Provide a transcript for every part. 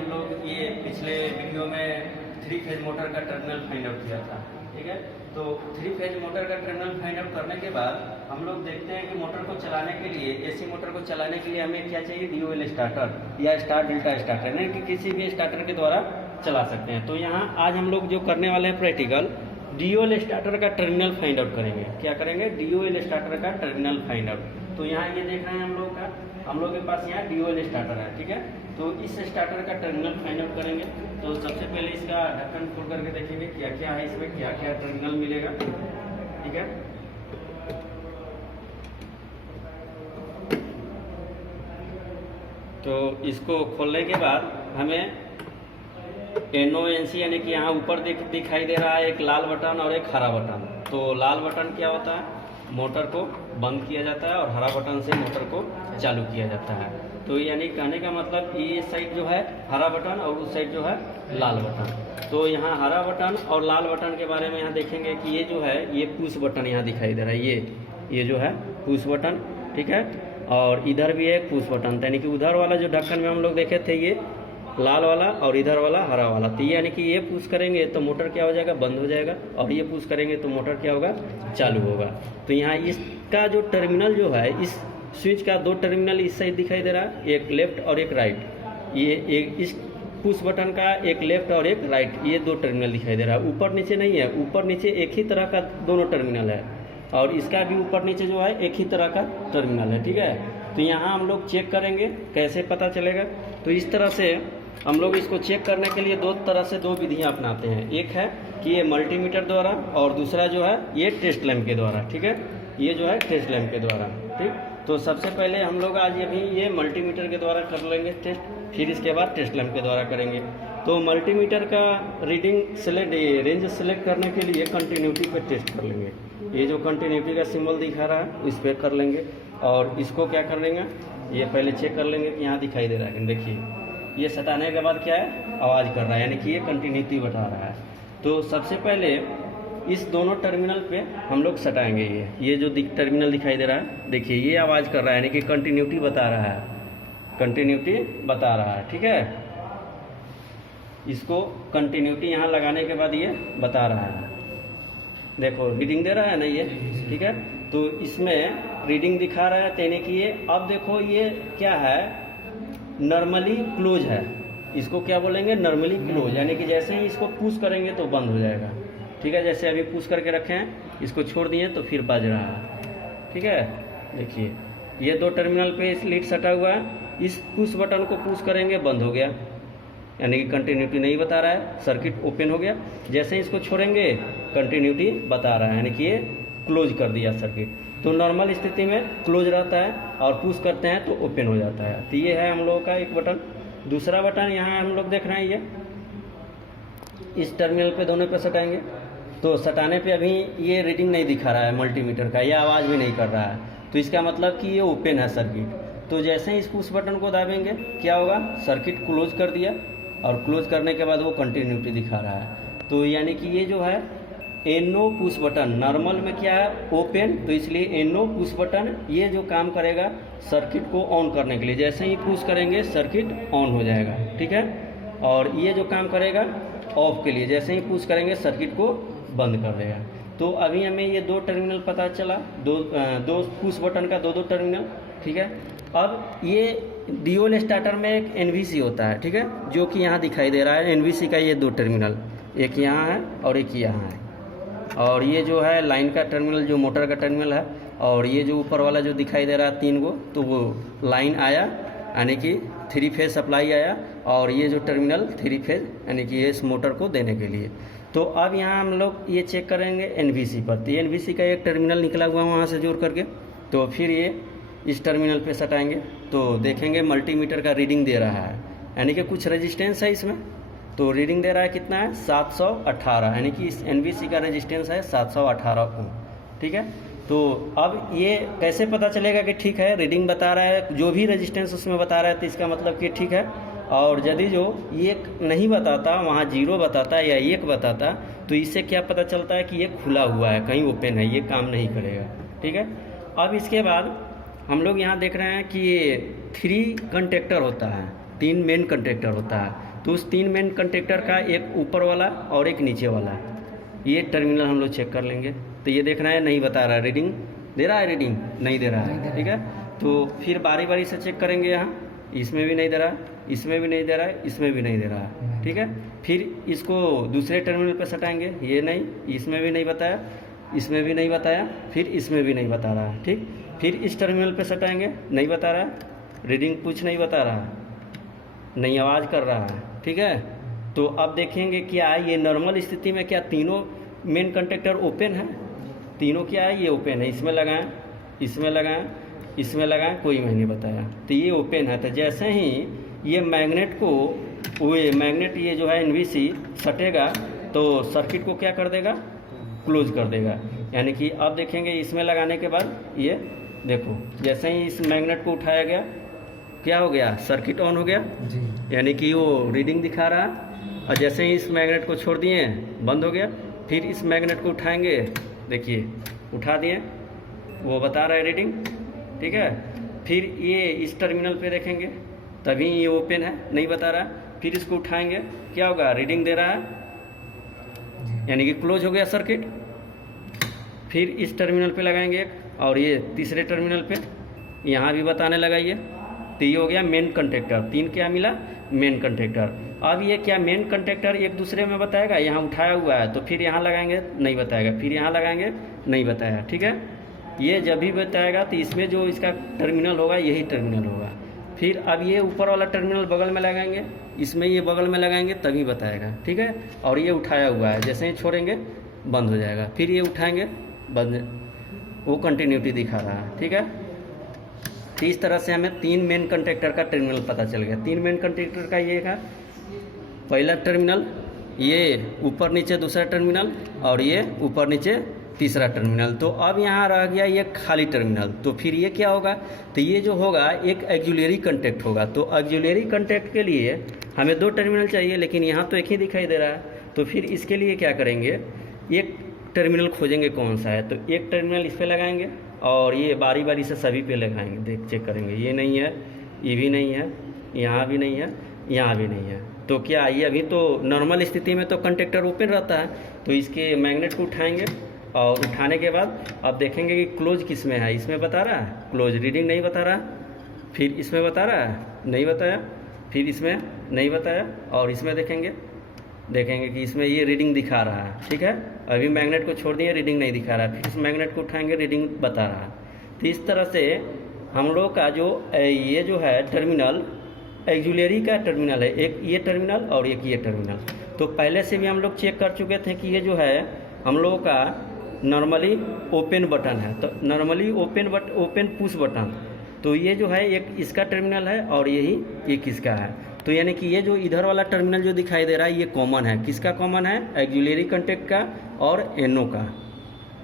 हम लोग ये पिछले वीडियो में 3 फेज मोटर का टर्मिनल फाइंड आउट किया था, ठीक है। तो 3 फेज मोटर का टर्मिनल फाइंड आउट करने के बाद हम लोग देखते हैं कि मोटर को चलाने के लिए, एसी मोटर को चलाने के लिए हमें क्या चाहिए, DOL स्टार्टर या स्टार डेल्टा स्टार्टर, यानी कि किसी भी स्टार्टर के द्वारा चला सकते हैं। तो यहाँ आज हम लोग जो करने वाले हैं प्रैक्टिकल, DOL स्टार्टर का टर्मिनल फाइंड आउट करेंगे। क्या करेंगे? DOL स्टार्टर का टर्मिनल फाइंड आउट। तो यहाँ ये देख रहे हैं हम लोग के पास यहाँ DOL स्टार्टर है, ठीक है। तो इस स्टार्टर का टर्मिनल फाइंड आउट करेंगे। तो सबसे पहले इसका ढक्कन खोल करके देखेंगे क्या क्या है इसमें, क्या क्या टर्मिनल मिलेगा, ठीक है। तो इसको खोलने के बाद हमें NONC यानी कि यहाँ ऊपर दिखाई दे रहा है एक लाल बटन और एक हरा बटन। तो लाल बटन क्या होता है, मोटर को बंद किया जाता है, और हरा बटन से मोटर को चालू किया जाता है। तो यानी कहने का मतलब ये साइड जो है हरा बटन और उस साइड जो है लाल बटन। तो यहाँ हरा बटन और लाल बटन के बारे में यहाँ देखेंगे कि ये जो है ये पुश बटन यहाँ दिखाई दे रहा है, ये जो है पुश बटन, ठीक है। और इधर भी एक पुश बटन, यानी कि उधर वाला जो ढक्कन में हम लोग देखे थे ये लाल वाला और इधर वाला हरा वाला। तो यानी कि ये पुश करेंगे तो मोटर क्या हो जाएगा, बंद हो जाएगा, और ये पुश करेंगे तो मोटर क्या होगा, चालू होगा। तो यहाँ इसका जो टर्मिनल जो है, इस स्विच का 2 टर्मिनल इस साइड दिखाई दे रहा है, एक लेफ्ट और एक राइट। ये एक इस पुश बटन का एक लेफ्ट और एक राइट, ये 2 टर्मिनल दिखाई दे रहा है। ऊपर नीचे नहीं है, ऊपर नीचे एक ही तरह का दोनों टर्मिनल है, और इसका भी ऊपर नीचे जो है एक ही तरह का टर्मिनल है, ठीक है। तो यहाँ हम लोग चेक करेंगे कैसे पता चलेगा। तो इस तरह से हम लोग इसको चेक करने के लिए 2 विधियाँ अपनाते हैं। एक है कि ये मल्टीमीटर द्वारा, और दूसरा जो है ये टेस्ट लैंप के द्वारा, ठीक है। ये जो है टेस्ट लैंप के द्वारा, ठीक। तो सबसे पहले हम लोग आज ये मल्टीमीटर के द्वारा कर लेंगे टेस्ट, फिर इसके बाद टेस्ट लैंप के द्वारा करेंगे। तो मल्टीमीटर का रीडिंग रेंज सेलेक्ट करने के लिए कंटिन्यूटी पे टेस्ट कर लेंगे। ये जो कंटिन्यूटी का सिंबल दिखा रहा है इस पर कर लेंगे, और इसको क्या कर लेंगे, ये पहले चेक कर लेंगे कि यहाँ दिखाई दे रहा है। देखिए ये सटाने के बाद क्या है, आवाज़ कर रहा है, यानी कि ये कंटिन्यूटी बता रहा है। तो सबसे पहले इस दोनों टर्मिनल पे हम लोग सटाएंगे। ये जो टर्मिनल दिखाई दे रहा है, देखिए ये आवाज़ कर रहा है, यानी कि कंटिन्यूटी बता रहा है, कंटिन्यूटी बता रहा है, ठीक है। इसको कंटिन्यूटी यहाँ लगाने के बाद ये बता रहा है, देखो रीडिंग दे रहा है ना ये, ठीक है। तो इसमें रीडिंग दिखा रहा है, यानी कि ये अब देखो ये क्या है, नॉर्मली क्लोज है। इसको क्या बोलेंगे, नॉर्मली क्लोज, यानी कि जैसे ही इसको पुश करेंगे तो बंद हो जाएगा, ठीक है। जैसे अभी पुश करके रखे हैं, इसको छोड़ दिए तो फिर बज रहा है, ठीक है। देखिए ये 2 टर्मिनल पे इस लीड सटा हुआ है, इस पुश बटन को पुश करेंगे बंद हो गया, यानी कि कंटिन्यूटी नहीं बता रहा है, सर्किट ओपन हो गया। जैसे ही इसको छोड़ेंगे कंटिन्यूटी बता रहा है, यानी कि ये क्लोज कर दिया सर्किट। तो नॉर्मल स्थिति में क्लोज रहता है, और पुश करते हैं तो ओपन हो जाता है। तो ये है हम लोगों का एक बटन। दूसरा बटन यहाँ हम लोग देख रहे हैं, ये इस टर्मिनल पे दोनों पे सटाएंगे। तो सटाने पे अभी ये रीडिंग नहीं दिखा रहा है मल्टीमीटर का, ये आवाज़ भी नहीं कर रहा है, तो इसका मतलब कि ये ओपन है सर्किट। तो जैसे ही इस पुश बटन को दाबेंगे क्या होगा, सर्किट क्लोज कर दिया, और क्लोज करने के बाद वो कंटिन्यूटी दिखा रहा है। तो यानी कि ये जो है NO पुश बटन, नॉर्मल में क्या है, ओपन, तो इसलिए NO पुश बटन ये जो काम करेगा सर्किट को ऑन करने के लिए, जैसे ही पुश करेंगे सर्किट ऑन हो जाएगा, ठीक है। और ये जो काम करेगा ऑफ के लिए, जैसे ही पुश करेंगे सर्किट को बंद कर देगा। तो अभी हमें ये 2 टर्मिनल पता चला, दो पुश बटन का 2 टर्मिनल, ठीक है। अब ये DOL स्टार्टर में एक NVC होता है, ठीक है, जो कि यहाँ दिखाई दे रहा है। NVC का ये 2 टर्मिनल, एक यहाँ है और एक यहाँ है, और ये जो है लाइन का टर्मिनल जो मोटर का टर्मिनल है, और ये जो ऊपर वाला जो दिखाई दे रहा है 3 गो, तो वो लाइन आया, यानी कि 3 फेज सप्लाई आया, और ये जो टर्मिनल 3 फेज यानी कि इस मोटर को देने के लिए। तो अब यहाँ हम लोग ये चेक करेंगे NVC पर। तो NVC का एक टर्मिनल निकला हुआ वहाँ से जोड़ करके, तो फिर ये इस टर्मिनल पे सटाएंगे। तो देखेंगे मल्टीमीटर का रीडिंग दे रहा है, यानी कि कुछ रेजिस्टेंस है इसमें। तो रीडिंग दे रहा है कितना है, 718, यानी कि इस NVC का रेजिस्टेंस है 718 ओम, ठीक है। तो अब ये कैसे पता चलेगा कि ठीक है, रीडिंग बता रहा है, जो भी रेजिस्टेंस उसमें बता रहा है, तो इसका मतलब कि ठीक है। और यदि जो ये नहीं बताता, वहाँ 0 बताता या 1 बताता, तो इससे क्या पता चलता है कि ये खुला हुआ है, कहीं ओपन है, ये काम नहीं करेगा, ठीक है। अब इसके बाद हम लोग यहाँ देख रहे हैं कि ये 3 कंटेक्टर होता है, 3 मेन कंटेक्टर होता है। तो उस 3 मेन कंटेक्टर का एक ऊपर वाला और एक नीचे वाला, ये टर्मिनल हम लोग चेक कर लेंगे। तो ये देखना है, नहीं बता रहा है, रीडिंग दे रहा है, रीडिंग नहीं दे रहा है, ठीक है। तो फिर बारी बारी से चेक करेंगे, यहाँ इसमें भी नहीं दे रहा, इसमें भी नहीं दे रहा है, इसमें भी नहीं दे रहा है, ठीक है। फिर इसको दूसरे टर्मिनल पर सटाएंगे, ये नहीं, इसमें भी नहीं बताया, इसमें भी नहीं बताया, फिर इसमें भी नहीं बता रहा है, ठीक। फिर इस टर्मिनल पे सटाएंगे, नहीं बता रहा है, रीडिंग कुछ नहीं बता रहा है, नहीं आवाज़ कर रहा है, ठीक है। तो अब देखेंगे क्या ये नॉर्मल स्थिति में क्या तीनों मेन कंडक्टर ओपन है, तीनों क्या है, ये ओपन है। इसमें लगाएं, इसमें लगाएं, इसमें लगाएं, कोई मैंने बताया, तो ये ओपन है। तो जैसे ही ये मैग्नेट को, वो मैग्नेट ये जो है NVC सटेगा तो सर्किट को क्या कर देगा, क्लोज कर देगा। यानी कि अब देखेंगे इसमें लगाने के बाद ये देखो, जैसे ही इस मैग्नेट को उठाया गया, क्या हो गया, सर्किट ऑन हो गया जी। यानी कि वो रीडिंग दिखा रहा, और जैसे ही इस मैग्नेट को छोड़ दिए बंद हो गया। फिर इस मैग्नेट को उठाएंगे, देखिए उठा दिए, वो बता रहा है रीडिंग, ठीक है। फिर ये इस टर्मिनल पे देखेंगे, तभी ये ओपन है, नहीं बता रहा। फिर इसको उठाएंगे, क्या होगा, रीडिंग दे रहा है, यानी कि क्लोज हो गया सर्किट। फिर इस टर्मिनल पे लगाएंगे एक, और ये तीसरे टर्मिनल पे यहाँ भी बताने लगा ये, तो ये हो गया मेन कंडक्टर। 3 क्या मिला, मेन कंडक्टर। अब ये क्या मेन कंडक्टर एक दूसरे में बताएगा, यहाँ उठाया हुआ है तो फिर यहाँ लगाएंगे, नहीं बताएगा, फिर यहाँ लगाएंगे, नहीं बताया, ठीक है। ये जब भी बताएगा तो इसमें जो इसका टर्मिनल होगा यही टर्मिनल होगा। फिर अब ये ऊपर वाला टर्मिनल बगल में लगाएंगे, इसमें ये बगल में लगाएंगे, तभी बताएगा, ठीक है। और ये उठाया हुआ है, जैसे ही छोड़ेंगे बंद हो जाएगा, फिर ये उठाएंगे बंद, वो कंटिन्यूटी दिखा रहा है, ठीक है। तो इस तरह से हमें 3 मेन कंडक्टर का टर्मिनल पता चल गया। 3 मेन कंडक्टर का ये है, पहला टर्मिनल, ये ऊपर नीचे दूसरा टर्मिनल, और ये ऊपर नीचे तीसरा टर्मिनल। तो अब यहाँ रह गया ये खाली टर्मिनल। तो फिर ये क्या होगा, तो ये जो होगा एक ऑक्सिलरी कांटेक्ट होगा। तो ऑक्सिलरी कांटेक्ट के लिए हमें 2 टर्मिनल चाहिए, लेकिन यहाँ तो एक ही दिखाई दे रहा है। तो फिर इसके लिए क्या करेंगे, एक टर्मिनल खोजेंगे कौन सा है, तो एक टर्मिनल इस पर लगाएंगे, और ये बारी बारी से सभी पे लगाएंगे, देख चेक करेंगे, ये नहीं है, ये भी नहीं है, यहाँ भी नहीं है, यहाँ भी नहीं है। तो क्या ये अभी तो नॉर्मल स्थिति में तो कंडक्टर ओपन रहता है। तो इसके मैग्नेट को उठाएंगे, और उठाने के बाद अब देखेंगे कि क्लोज किस में है, इसमें बता रहा है क्लोज, रीडिंग नहीं बता रहा। फिर इसमें बता रहा है, नहीं बताया, फिर इसमें नहीं बताया, और इसमें देखेंगे कि इसमें ये रीडिंग दिखा रहा है, ठीक है। अभी मैग्नेट को छोड़ दिए, रीडिंग नहीं दिखा रहा है, फिर इस मैग्नेट को उठाएंगे, रीडिंग बता रहा है। तो इस तरह से हम लोग का जो ये जो है टर्मिनल ऑक्सिलरी का टर्मिनल है, एक ये टर्मिनल और एक ये टर्मिनल। तो पहले से भी हम लोग चेक कर चुके थे कि ये जो है हम लोगों का नॉर्मली ओपन बटन है, तो नॉर्मली ओपन पुश बटन। तो ये जो है एक इसका टर्मिनल है और यही एक इसका है। तो यानी कि ये जो इधर वाला टर्मिनल जो दिखाई दे रहा है ये कॉमन है, किसका कॉमन है, ऑक्सिलरी कांटेक्ट का और NO का,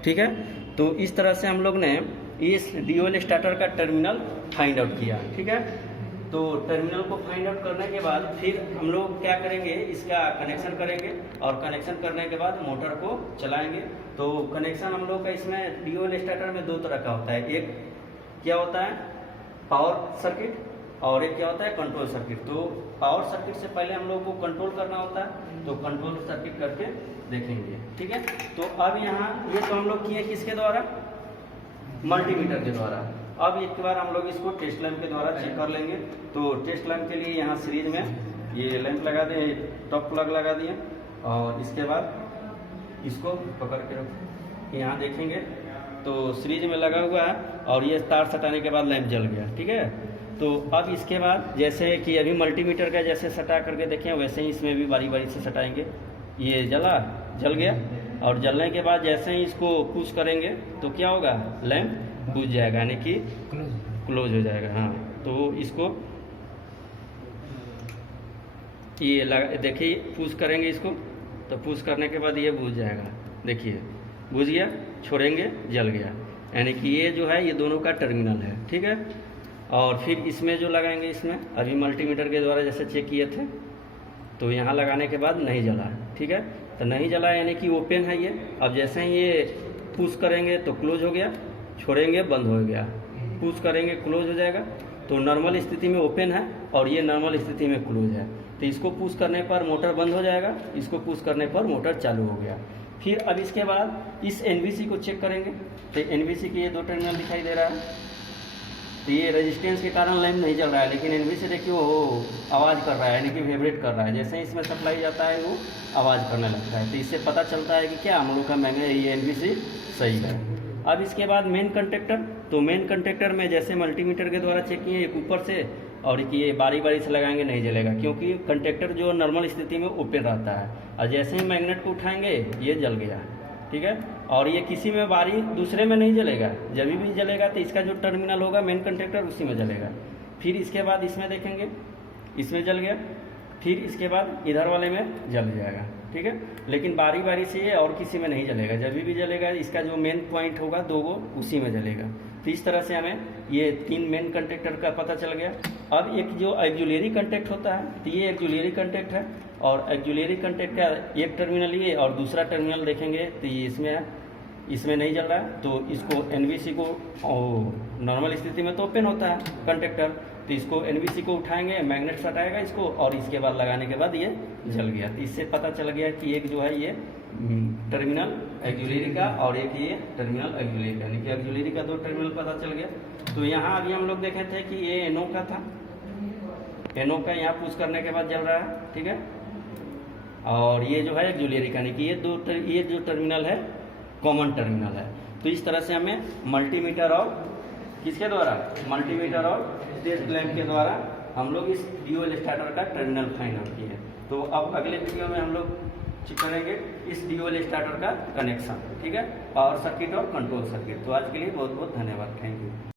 ठीक है। तो इस तरह से हम लोग ने इस ड्यूल स्टार्टर का टर्मिनल फाइंड आउट किया, ठीक है। तो टर्मिनल को फाइंड आउट करने के बाद फिर हम लोग क्या करेंगे, इसका कनेक्शन करेंगे, और कनेक्शन करने के बाद मोटर को चलाएंगे। तो कनेक्शन हम लोग का इसमें ड्यूल स्टार्टर में 2 तरह का होता है, एक क्या होता है पावर सर्किट, और एक क्या होता है कंट्रोल सर्किट। तो पावर सर्किट से पहले हम लोग को कंट्रोल करना होता है, तो कंट्रोल सर्किट करके देखेंगे, ठीक है। तो अब यहाँ ये तो हम लोग किए किसके द्वारा, मल्टीमीटर के द्वारा। अब एक बार हम लोग इसको टेस्ट लैंप के द्वारा चेक कर लेंगे। तो टेस्ट लैंप के लिए यहाँ सीरीज में ये लैंप लगा दें, टॉप प्लग लगा दिए, और इसके बाद इसको पकड़ के रखो, यहाँ देखेंगे तो सीरीज में लगा हुआ है, और ये तार सटाने के बाद लैंप जल गया, ठीक है। तो अब इसके बाद जैसे कि अभी मल्टीमीटर का जैसे सटा करके देखें, वैसे ही इसमें भी बारी बारी से सटाएंगे। ये जल गया, और जलने के बाद जैसे ही इसको पुश करेंगे तो क्या होगा, लैंप बुझ जाएगा, यानी कि क्लोज हो जाएगा। हाँ, तो इसको ये लगा, देखिए पुश करेंगे इसको, तो पुश करने के बाद ये बुझ जाएगा, देखिए बुझ गया, छोड़ेंगे जल गया। यानी कि ये जो है ये दोनों का टर्मिनल है, ठीक है। और फिर इसमें जो लगाएंगे, इसमें अभी मल्टीमीटर के द्वारा जैसे चेक किए थे, तो यहाँ लगाने के बाद नहीं जला, ठीक है। तो नहीं जला यानी कि ओपन है ये। अब जैसे ही ये पुश करेंगे तो क्लोज हो गया, छोड़ेंगे बंद हो गया, पुश करेंगे क्लोज हो जाएगा, तो नॉर्मल स्थिति में ओपन है और ये नॉर्मल स्थिति में क्लोज है। तो इसको पुश करने पर मोटर बंद हो जाएगा, इसको पुश करने पर मोटर चालू हो गया। फिर अब इसके बाद इस एनवीसी को चेक करेंगे। तो एनवीसी के ये 2 टर्मिनल दिखाई दे रहा है, तो ये रेजिस्टेंस के कारण लैंप नहीं जल रहा है, लेकिन एनवीसी देखिए वो आवाज़ कर रहा है, यानी कि वाइब्रेट कर रहा है। जैसे ही इसमें सप्लाई जाता है वो आवाज़ करने लगता है। तो इससे पता चलता है कि क्या हम लोग का मैग्नेट ये एनवीसी सही है। अब इसके बाद मेन कंडक्टर, तो मेन कंडक्टर में जैसे मल्टीमीटर के द्वारा चेक किए, एक ऊपर से और ये बारी बारी से लगाएंगे नहीं जलेगा, क्योंकि कंडक्टर जो नॉर्मल स्थिति में ओपन रहता है, और जैसे ही मैग्नेट को उठाएंगे ये जल गया, ठीक है। और ये किसी में बारी दूसरे में नहीं जलेगा, जब भी जलेगा तो इसका जो टर्मिनल होगा मेन कंडक्टर उसी में जलेगा। फिर इसके बाद इसमें देखेंगे, इसमें जल गया, फिर इसके बाद इधर वाले में जल जाएगा, ठीक है। लेकिन बारी बारी से ये और किसी में नहीं जलेगा, जब भी जलेगा इसका जो मेन पॉइंट होगा 2 गो उसी में जलेगा। तो इस तरह से हमें ये 3 मेन कंडक्टर का पता चल गया। अब एक जो एक्जुलरी कंडक्ट होता है, तो ये एक्जुलरी कंडक्ट है, और एक्जुलरी कंडक्ट का एक टर्मिनल ये और दूसरा टर्मिनल देखेंगे तो ये इसमें है, इसमें नहीं जल रहा है। तो इसको एनवीसी को नॉर्मल स्थिति में तो ओपन होता है कंडक्टर, तो इसको एनवीसी को उठाएंगे, मैग्नेट सटाएगा इसको, और इसके बाद लगाने के बाद ये जल गया। तो इससे पता चल गया कि एक जो है ये टर्मिनल एक्जुलरी का और एक ये टर्मिनल एक्जुलरी का, यानी कि एक्जुलरी का 2 टर्मिनल पता चल गया। तो यहाँ अभी हम लोग देखे थे कि ये एनओ का था, एनओ का यहाँ पुश करने के बाद जल रहा है, ठीक है। और ये जो है एक्जुलरी का, यानी कि ये जो टर्मिनल है कॉमन टर्मिनल है। तो इस तरह से हमें मल्टीमीटर और किसके द्वारा, मल्टीमीटर और टेस्ट लैंप के द्वारा हम लोग इस ड्यूअल स्टार्टर का टर्मिनल फाइंड आउट किए। तो अब अगले वीडियो में हम लोग चेक करेंगे इस ड्यूअल स्टार्टर का कनेक्शन, ठीक है, पावर सर्किट और कंट्रोल सर्किट। तो आज के लिए बहुत बहुत धन्यवाद, थैंक यू।